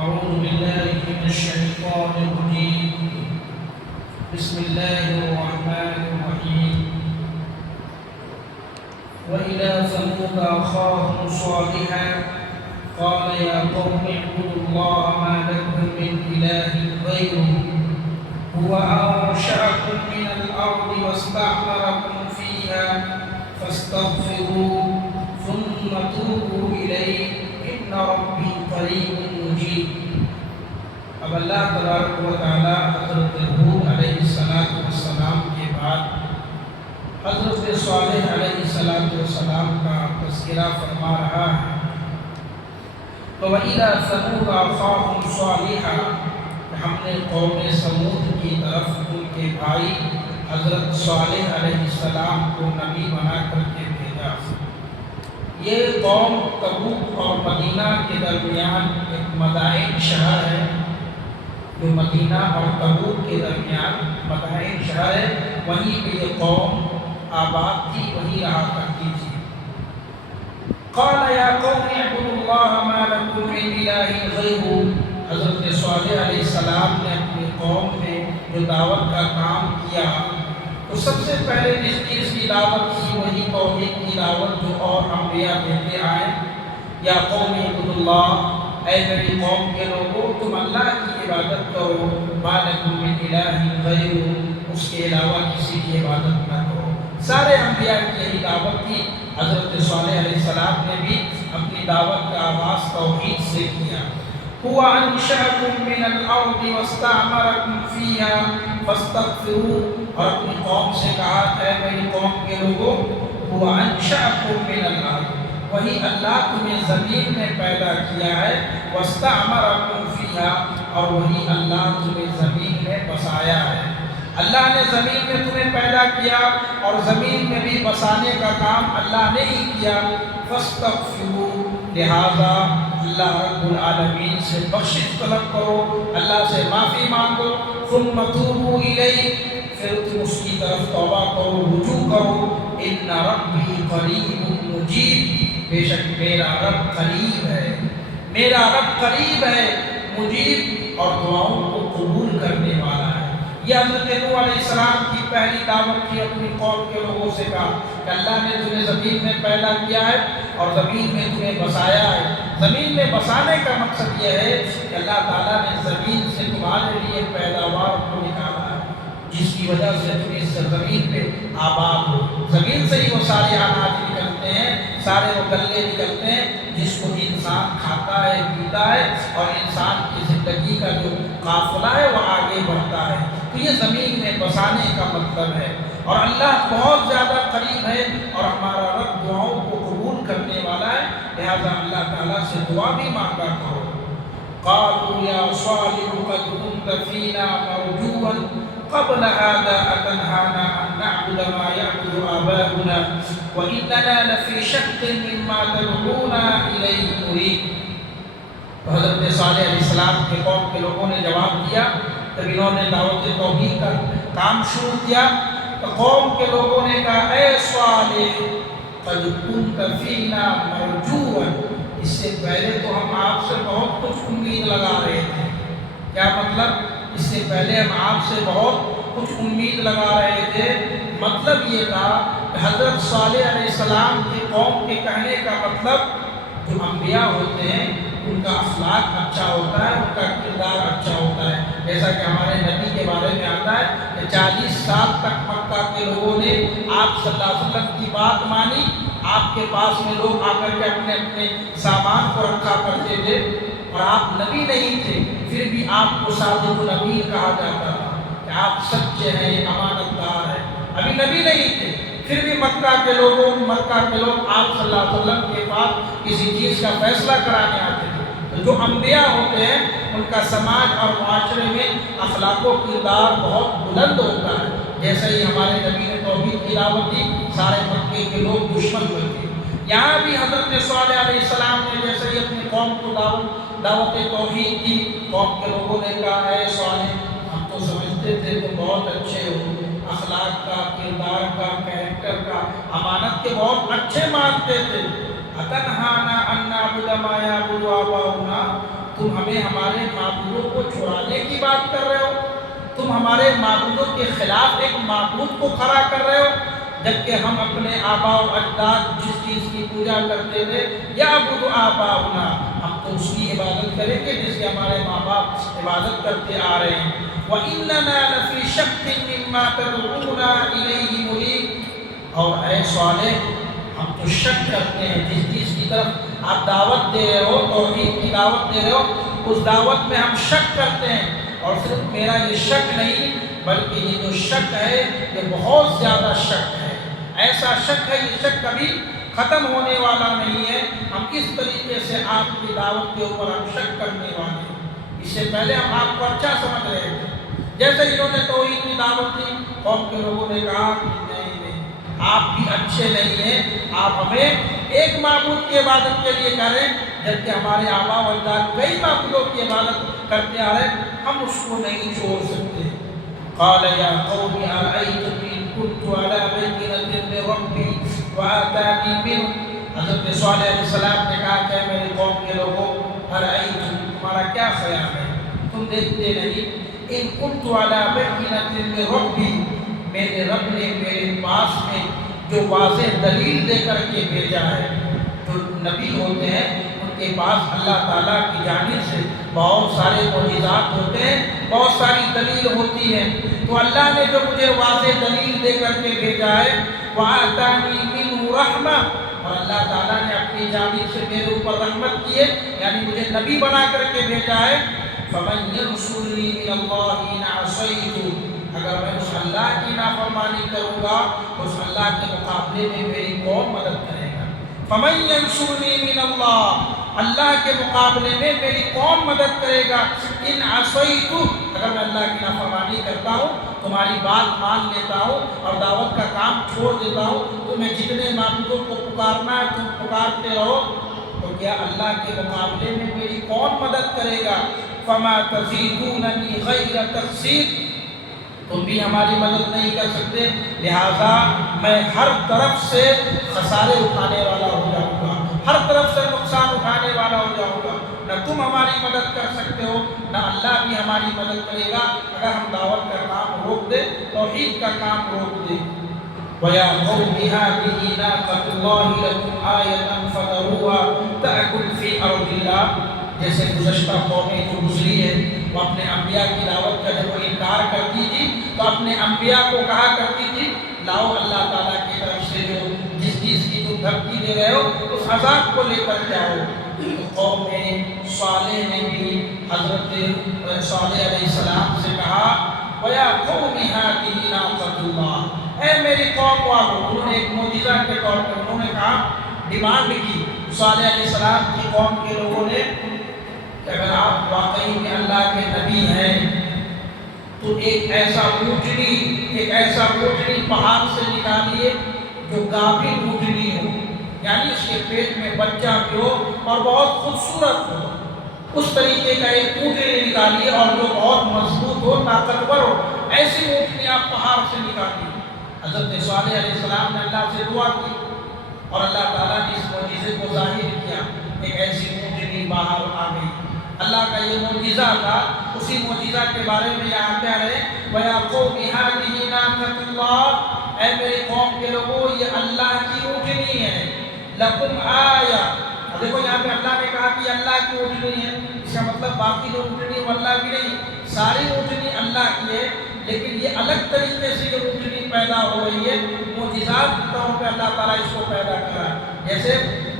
أعوذ بالله من الشيطان الرجيم. بسم الله الرحمن الرحيم. وإلى ثمود أخاهم صالحا قال يا قوم اعبدوا الله ما لكم من إله غيره هو أنشأكم من الأرض واستعمركم فيها فاستغفروه ثم توبوا إليه إن ربي قريب مجيب. اب اللہ تبارک و تعالی حضرت ہود علیہ السلام کے بعد حضرت صالح علیہ السلام کا تذکرہ فرما رہا ہے. تو وَإِلَىٰ ثَمُودَ أَخَاهُمْ صَالِحًا، ہم نے قوم سمود کی طرف ان کے بھائی حضرت صالح علیہ السلام کو نبی بنا کر کے بھیجا. یہ قوم تبوک اور مدینہ کے درمیان ایک مدائن شہر ہے، جو مدینہ اور تبوک کے درمیان مدائن شہر ہے، وہیں پہ یہ قوم آباد تھی، وہیں رہا کرتی تھی. قال یا قوم اعبدوا اللہ ما لکم من الہ غیرہ، حضرت صالح علیہ السلام نے اپنی قوم میں جو دعوت کا کام کیا تو سب سے پہلے جس چیز کی دعوت کی وہی توحید کی دعوت جو اور انبیاء دیتے آئے. یا قوم اعبدوا اللہ، اے میری قوم کے لوگوں تم اللہ کی عبادت کرو، ما لکم من الہ غیرہ، اس کے علاوہ کسی کی عبادت نہ کرو. سارے انبیاء کی یہی دعوت تھی. حضرت صالح علیہ السلام نے بھی اپنی دعوت کا آغاز توحید سے کیا. هو انشأکم من الارض واستعمرکم فیہا فاستغفروہ، اور اپنی قوم سے کہا ہے میری قوم کے لوگوں هو انشأکم من الارض، وہی اللہ تمہیں زمین میں پیدا کیا ہے، واستعمرکم فیہا، اور وہی اللہ تمہیں زمین میں بسایا ہے. اللہ نے زمین میں تمہیں پیدا کیا اور زمین میں بھی بسانے کا کام اللہ نے ہی کیا. فاستغفروا، لہذا اللہ رب العالمین سے بخشش طلب کرو، اللہ سے معافی مانگو. ثم توبوا الیہ، پھر تم اس کی طرف توبہ کرو، رجوع کرو. ان ربی قریب مجیب، بے شک میرا رب قریب ہے، میرا رب قریب ہے، مجیب اور دعاؤں کو قبول کرنے والا ہے. یہ حضرت نوح علیہ السلام کی پہلی دعوت تھی اپنی قوم کے لوگوں سے کہا کہ اللہ نے تمہیں زمین میں پیدا کیا ہے اور زمین میں تمہیں بسایا ہے. زمین میں بسانے کا مقصد یہ ہے کہ اللہ تعالیٰ نے زمین سے تمہارے لیے پیداوار کو نکالا ہے، جس کی وجہ سے تم اس زمین پہ آباد ہو. زمین سے ہی وہ سارے اناج نکلتے ہیں، سارے وہ غلے نکلتے ہیں جس کو انسان کھاتا ہے، پیتا ہے، اور انسان کی زندگی کا جو قافلہ ہے وہ آگے بڑھتا ہے. تو یہ زمین میں بسانے کا مطلب ہے. اور اللہ بہت زیادہ قریب ہے اور ہمارا رب دعاؤں کو قبول کرنے والا ہے، لہذا اللہ تعالیٰ سے دعا بھی مانگا کرو. قالوا یا صالح قد كنت فینا مرجوا قبل هذا اتنهانا ان نعبد ما يعبد آباؤنا واننا لفی شک مما تدعونا الیہ مریب. تو حضرت صالح علیہ السلام کے قوم کے لوگوں نے جواب دیا، جب انہوں نے دعوت توحید کا کام شروع کیا تو قوم کے لوگوں نے کہا اے صالح قد كنت فینا مرجوا، اس سے پہلے تو ہم آپ سے بہت کچھ امید لگا رہے تھے. کیا مطلب؟ اس سے پہلے ہم آپ سے بہت کچھ امید لگا رہے تھے. مطلب یہ تھا کہ حضرت صالح علیہ السلام کی قوم کے کہنے کا مطلب جو انبیاء ہوتے ہیں ان کا اخلاق اچھا ہوتا ہے، ان کا کردار اچھا ہوتا ہے. جیسا کہ ہمارے نبی کے بارے میں آتا ہے کہ 40 سال تک مکہ کے لوگوں نے آپ صلی اللہ علیہ وسلم کی بات مانی. آپ کے پاس میں لوگ آ کر کے اپنے اپنے سامان کو رکھا کرتے تھے اور آپ نبی نہیں تھے، پھر بھی آپ کو صادق النبی کہا جاتا تھا کہ آپ سچے ہیں، امانت دار ہیں. ابھی نبی نہیں تھے پھر بھی مکہ کے لوگ آپ صلی اللہ علیہ وسلم کے پاس کسی چیز کا فیصلہ کرانے آتے تھے. جو انبیاء ہوتے ہیں ان کا سماج اور معاشرے میں اخلاق و کردار بہت بلند ہوتا ہے. جیسے ہی ہمارے نبی نے توحید کی دعوت دی، سارے مکے کے لوگ دشمن بن گئے. یہاں بھی حضرت صالح علیہ السلام نے جیسے ہی اپنی قوم کو دعوت توحید دی، قوم کے لوگوں نے کہا اے صالح ہم تو سمجھتے تھے تم بہت اچھے ہو، اخلاق کا، کردار کا، کیریکٹر کا، امانت کے بہت اچھے مانتے تھے. اتنہانا ان نعبد ما یعبد آباؤنا، تم ہمیں ہمارے معبودوں کو چھڑانے کی بات کر رہے ہو، تم ہمارے معبودوں کے خلاف ایک معبود کو کھڑا کر رہے ہو، جبکہ ہم اپنے آباء و اجداد جس چیز کی پوجا کرتے تھے یعبد آباؤنا، ہم تو اس کی عبادت کریں گے جس کے ہمارے ماں باپ عبادت کرتے آ رہے ہیں۔ وَإِنَّنَا لَفِي شَكٍّ مِّمَّا تَدْعُونَا إِلَيْهِ مُرِيبٍ، اور اے صالح ہم تو شک کرتے ہیں جس چیز کی طرف آپ دعوت دے رہے ہو، توحید کی دعوت دے رہے ہو، اس دعوت میں ہم شک کرتے ہیں۔ اور صرف میرا یہ شک نہیں بلکہ یہ جو شک ہے یہ بہت زیادہ شک ہے، ایسا شک ہے یہ شک کبھی ختم ہونے والا نہیں ہے۔ ہم کس طریقے سے آپ کی دعوت کے اوپر ہم شک کرنے والے ہیں؟ اس سے پہلے ہم آپ کو اچھا سمجھ رہے تھے، جیسے انہوں نے توحید کی دعوت دی، قوم کے لوگوں نے کہا کہ نہیں نہیں آپ بھی اچھے نہیں ہیں، آپ ہمیں ایک معبود کی عبادت کے لیے کریں، جبکہ ہمارے آباء و اجداد کئی معبودوں کی عبادت کرتے آ رہے ہیں، ہم اس کو نہیں چھوڑ سکتے۔ قال یا قوم ارأیتم ان کنت علی بینۃ من ربی وآتانی منہ، حضرت صالح علیہ السلام نے کہا کہ میرے قوم کے لوگوں ارأیتم، تمہارا کیا خیال ہے، تم دیکھتے نہیں، ان کنت علی بینۃ من ربی، میرے رب نے میرے پاس میں جو واضح دلیل دے کر کے بھیجا ہے، جو نبی ہوتے ہیں ان کے پاس اللہ تعالیٰ کی جانب سے بہت سارے معجزات ہوتے ہیں، بہت ساری دلیل ہوتی ہے، تو اللہ نے جو مجھے واضح دلیل دے کر کے بھیجا ہے وَآتَانِي مِنْهُ رَحْمَةً، اور اللہ تعالیٰ نے اپنی جانب سے میرے اوپر رحمت کی ہے، یعنی مجھے نبی بنا کر کے بھیجا ہے، فَمَنْ يَنْصُرُنِي مِنَ اللَّهِ إِنْ عَصَيْتُ، اگر میں اس اللہ کی نافرمانی کروں گا تو اس اللہ کے مقابلے میں میری قوم مدد کرے گا۔ فَمَنْ يَنْصُرُنِي مِنَ اللَّهِ، اللہ کے مقابلے میں میری قوم مدد کرے گا، ان عصیت، اگر میں اللہ کی نافرمانی کرتا ہوں، تمہاری بات مان لیتا ہوں اور دعوت کا کام چھوڑ دیتا ہوں، تمہیں جتنے معبودوں کو پکارنا ہے تم پکارتے رہو، تو کیا اللہ کے مقابلے میں میری کون مدد کرے گا؟ فما تزیدوننی غیر تخسیر، تم بھی ہماری مدد نہیں کر سکتے، لہذا میں ہر طرف سے خسارے اٹھانے والا ہو جاؤں گا، ہر طرف سے نقصان اٹھانے والا ہو جاؤں گا، نہ تم ہماری مدد کر سکتے ہو نہ اللہ بھی ہماری مدد کرے گا اگر ہم دعوت کا کام روک دیں، توحید کا کام روک دیں۔ وَيَا قَوْمِ هَٰذِهِ نَاقَةُ اللَّهِ لَكُمْ آیَةً فَذَرُوهَا تَأْکُلْ فِی أَرْضِ اللَّهِ، جیسے گزشتہ قومیں جو گزری ہے وہ اپنے انبیاء کی دعوت کا جب وہ انکار کرتی تھی تو اپنے انبیاء کو کہا کرتی تھی لاؤ اللہ تعالیٰ کی طرف سے جو جس چیز کی تم دھمکی دے رہے ہو اس عذاب کو لے کر کے آؤ۔ قوم صالح نے بھی حضرت صالح علیہ السلام سے کہا وَيَا قَوْمِ هَٰذِهِ نَاقَةُ اللَّهِ، اے میری قوم والو، انہوں نے ایک معجزہ کے طور پر انہوں نے کہا، ڈیمانڈ کی صالح علیہ السلام کی قوم کے لوگوں نے کہ اگر آپ واقعی میں اللہ کے نبی ہیں تو ایک ایسا اونٹنی پہاڑ سے نکالیے جو گابن اونٹنی ہو، یعنی اس کے پیٹ میں بچہ بھی ہو اور بہت خوبصورت ہو، اس طریقے کا ایک اونٹنی نکالیے اور جو بہت مضبوط ہو، طاقتور ہو، ایسی اونٹنی آپ پہاڑ سے نکالیے۔ حضرت صالح علیہ السلام نے اللہ سے دعا کی اور اللہ تعالیٰ نے اس معجزے کو ظاہر کیا، ایک ایسی اونٹنی باہر آ گئی۔ اللہ کا یہ معجزہ تھا، اسی معجزہ کے بارے میں یہاں کہہ رہے ہیں وَيَا قَوْمِ هَٰذِهِ نَاقَةُ اللَّهِ، اے میرے قوم کے لوگوں یہ اللہ کی اونٹنی ہے، لَكُمْ آیَةٌ، اور دیکھو یہاں پہ اللہ نے کہا کہ اللہ کی اونٹنی ہے، اس کا مطلب باقی جو اونٹنی وہ اللہ کی نہیں، ساری اونٹنی اللہ کی ہے، لیکن یہ الگ طریقے سے جو اونٹنی پیدا ہو رہی ہے معجزات کے طور پہ اللہ تعالیٰ اس کو پیدا کرا ہے۔ جیسے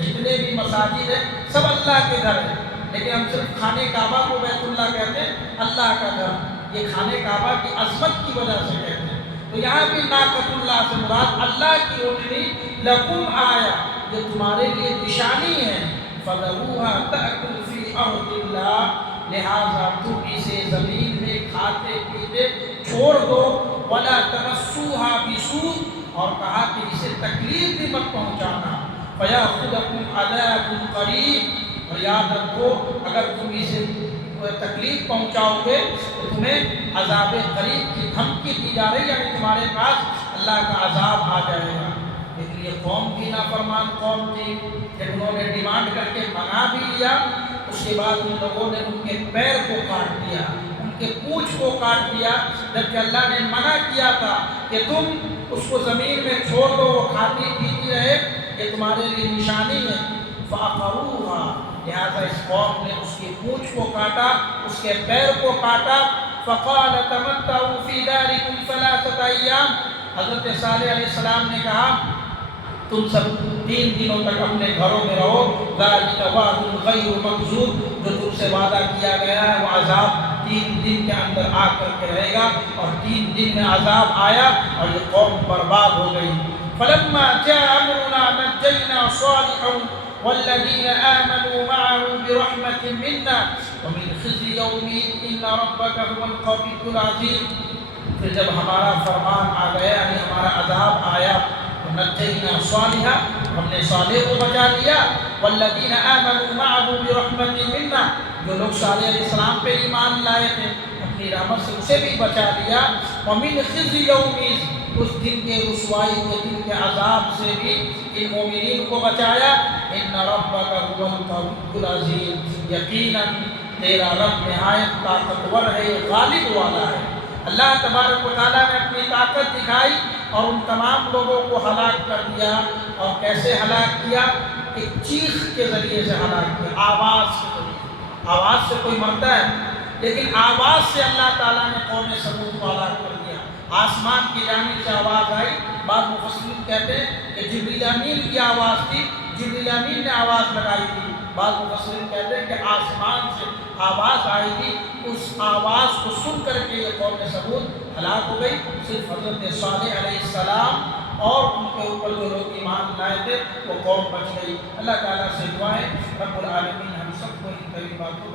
جتنے بھی مساجد ہیں سب اللہ کے گھر ہیں، لیکن ہم صرف خانہ کعبہ کو بیت اللہ کہتے ہیں، اللہ کا گھر، یہ خانہ کعبہ کی عظمت کی وجہ سے کہتے ہیں۔ تو یہاں بھی ناقۃ اللہ سے مراد اللہ کی اونٹنی، لکم آیا، یہ تمہارے لیے نشانی ہے، فَذَرُوهَا تَأْکُلْ فِی أَرْضِ اللَّهِ، لہٰذا تم اسے زمین میں کھاتے پیتے چھوڑ دو، وَلَا تَمَسُّوهَا بِسُوءٍ، اور کہا کہ اسے تکلیف بھی مت پہنچانا، فَيَأْخُذَكُمْ عَذَابٌ قَرِيبٌ، اور یاد رکھو اگر تم اسے تکلیف پہنچاؤ گے تو تمہیں عذاب قریب کی دھمکی دی جا رہی ہے، یعنی تمہارے پاس اللہ کا عذاب آ جائے گا۔ لیکن یہ قوم بھی نافرمان قوم تھی، جب انہوں نے ڈیمانڈ کر کے منع بھی لیا اس کے بعد ان لوگوں نے ان کے پیر کو کاٹ دیا، ان کے پونچھ کو کاٹ دیا، جبکہ اللہ نے منع کیا تھا کہ تم اس کو زمین میں چھوڑ دو، وہ کھاتی پیتی رہے، یہ تمہارے لیے نشانی ہے۔ فَعَقَرُوهَا، لہذا اس قوم نے اس کی پونچھ کو کاٹا، اس کے پیر کو کاٹا۔ فَقَالَ تَمَتَّعُوا فِي دَارِكُمْ ثَلَاثَةَ أَيَّامٍ، حضرت صالح علیہ السلام نے کہا تم سب 3 دنوں تک اپنے گھروں میں رہو، ذَلِكَ وَعْدٌ غَيْرُ مَكْذُوبٍ، جو تم سے وعدہ کیا گیا ہے وہ عذاب 3 دن کے اندر آ کر کے رہے گا، اور 3 دن میں عذاب آیا اور یہ قوم برباد ہو گئی۔ فَلَمَّا جَاءَ أَمْرُنَا نَجَّيْنَا صَالِحًا وَالَّذِينَ آمَنُوا مَعَهُ بِرَحْمَةٍ مِنَّا وَمِنْ خِزْيِ يَوْمِئِذٍ إِنَّ رَبَّكَ هُوَ الْقَوِيُّ الْعَزِيزُ۔ پھر جب ہمارا فرمان آ گیا، یعنی ہمارا عذاب آیا، نجینا صالحا، ہم نے صالح کو بچا لیا، والذین آمنوا معه برحمۃ منا، جو لوگ صالح علیہ السلام پہ ایمان لائے تھے اپنی رحمت سے اسے بھی بچا لیا، ومن خزي یومئذ، اس دن کے رسوائی کے دن کے عذاب سے بھی ان مومنین کو بچایا۔ ان ربک هو القوی العزیز، یقینا تیرا رب نہایت طاقتور ہے، غالب والا ہے۔ اللہ تبارک و تعالیٰ نے اپنی طاقت دکھائی اور ان تمام لوگوں کو ہلاک کر دیا، اور کیسے ہلاک کیا؟ ایک چیخ کے ذریعے سے ہلاک کیا، آواز کے ذریعے۔ آواز سے کوئی مرتا ہے، لیکن آواز سے اللہ تعالیٰ نے قوم سمود کو ہلاک کر دیا۔ آسمان کی جانب سے آواز آئی، بعض مفسرین کہتے ہیں کہ جبریل امین کی آواز تھی، جبریل امین نے آواز لگائی تھی۔ بعض مفسرین کہتے ہیں کہ آسمان سے آواز آئی تھی، اس آواز کو سن کر کے یہ قوم سمود ہلاک ہو گئی۔ صرف حضرت صالح علیہ السلام اور ان کے اوپر جو لوگ ایمان لائے تھے وہ قوم بچ گئی۔ اللہ تعالیٰ سے دعائیں رب العالمین ہم سب کو ان کریمات کو